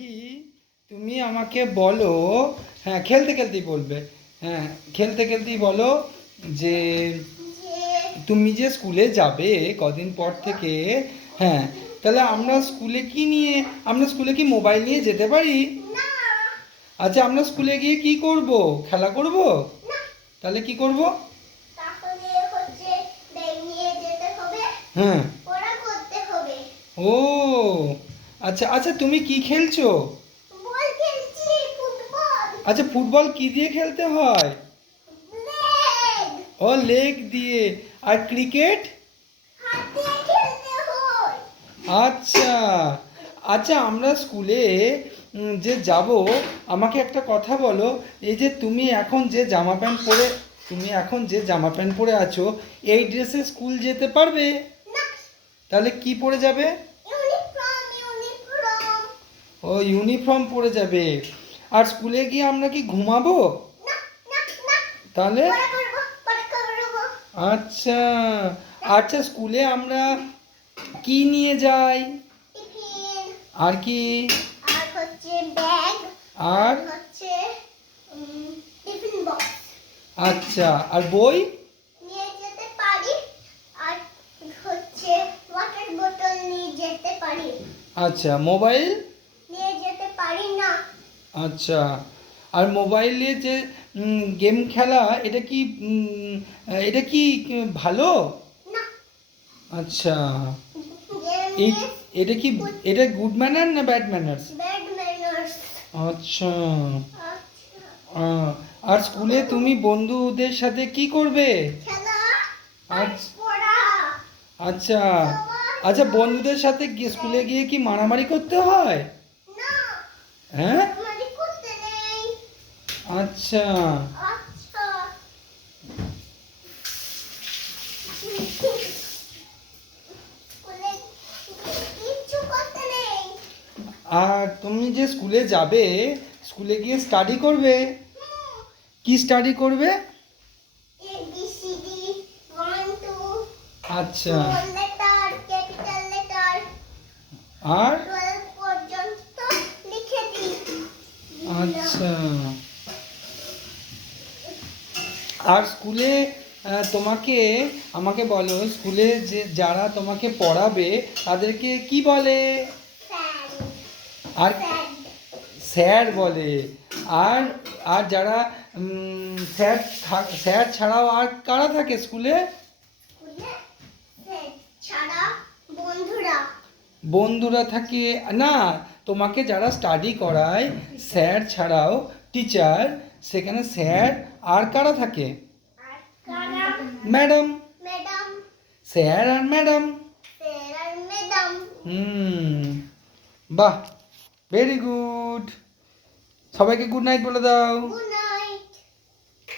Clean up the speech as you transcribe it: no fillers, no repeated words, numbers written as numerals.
রাহি, তুমি আমাকে বলো। হ্যাঁ, খেলতে খেলতেই বলবে। হ্যাঁ, খেলতে খেলতেই বলো যে তুমি যে স্কুলে যাবে কদিন পর থেকে। হ্যাঁ, তাহলে আমরা স্কুলে কি মোবাইল নিয়ে যেতে পারি? আচ্ছা, আমরা স্কুলে গিয়ে কি করব? খেলা করব? তাহলে কি করব? হ্যাঁ। ও আচ্ছা আচ্ছা, তুমি কি খেলছো? আচ্ছা, ফুটবল কি দিয়ে খেলতে হয়? ও, লেগ দিয়ে। আর ক্রিকেট? আচ্ছা আচ্ছা, আমরা স্কুলে যে যাব, আমাকে একটা কথা বলো। এই যে তুমি এখন যে জামা প্যান্ট পরে আছো, এই ড্রেসে স্কুল যেতে পারবে? তাহলে কি পরে যাবে? ও, ইউনিফর্ম পরে যাবে। আর স্কুলে গিয়ে আমরা কি ঘুমাবো? তাহলে আচ্ছা আচ্ছা, স্কুলে আমরা কি নিয়ে যাই? আর কি? আর আচ্ছা, আর বই? আচ্ছা, মোবাইল? আচ্ছা, আর মোবাইলে যে গেম খেলা, এটা কি ভালো? আচ্ছা, এই এটা কি এটা গুড ম্যানার না ব্যাড ম্যানার্স? আচ্ছা। আহ, আর স্কুলে তুমি বন্ধুদের সাথে কি করবে? আচ্ছা আচ্ছা আচ্ছা, বন্ধুদের সাথে স্কুলে গিয়ে কি মারামারি করতে হয়? হ্যাঁ। আচ্ছা আর তুমি যে স্কুলে যাবে, স্কুলে গিয়ে স্টাডি করবে? কি স্টাডি করবে? আচ্ছা। আর আচ্ছা, আর স্কুলে আমাকে বলো, স্কুলে যে যারা তোমাকে পড়াবে তাদেরকে কি বলে? আর স্যার বলে। আর আর যারা স্যার ছাড়াও আর কারা থাকে স্কুলে? বন্ধুরা থাকে না? তোমাকে যারা স্টাডি করায়, স্যার ছাড়াও টিচার, সেখানে স্যার আর কারা থাকে? ম্যাডাম। স্যার আর ম্যাডাম। হুম, বাহ, ভেরি গুড। সবাইকে গুড নাইট বলে দাও।